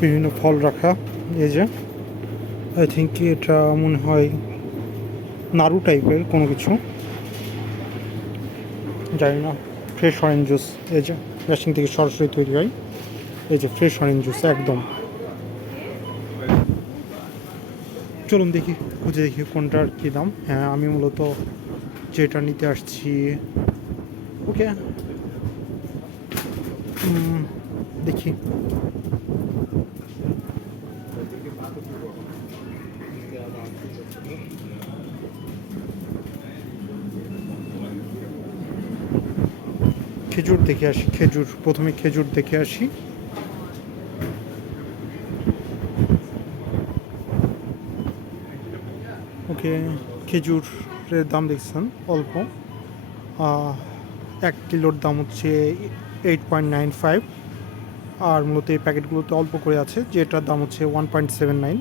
বিভিন্ন ফল রাখা। এই যে আই থিঙ্ক এটা মনে হয় নাড়ু টাইপের কোনো কিছু, জানি না। ফ্রেশ অরেঞ্জ জুস, এই যে মেশিন থেকে সরাসরি তৈরি হয়। এই যে ফ্রেশ অরেঞ্জ জুস একদম। চলুন দেখি, খুঁজে দেখি কোনটার কী দাম। হ্যাঁ, আমি মূলত যেটা নিতে আসছি। ওকে, দেখি। খেজুর দেখে আসি, খেজুর প্রথমে খেজুর দেখে আসি। ওকে, খেজুরের দাম দেখছেন অল্প। 1 কিলোর দাম হচ্ছে 8.95। আর মূলত এই প্যাকেটগুলোতে অল্প করে আছে, যেটার দাম হচ্ছে 1.79।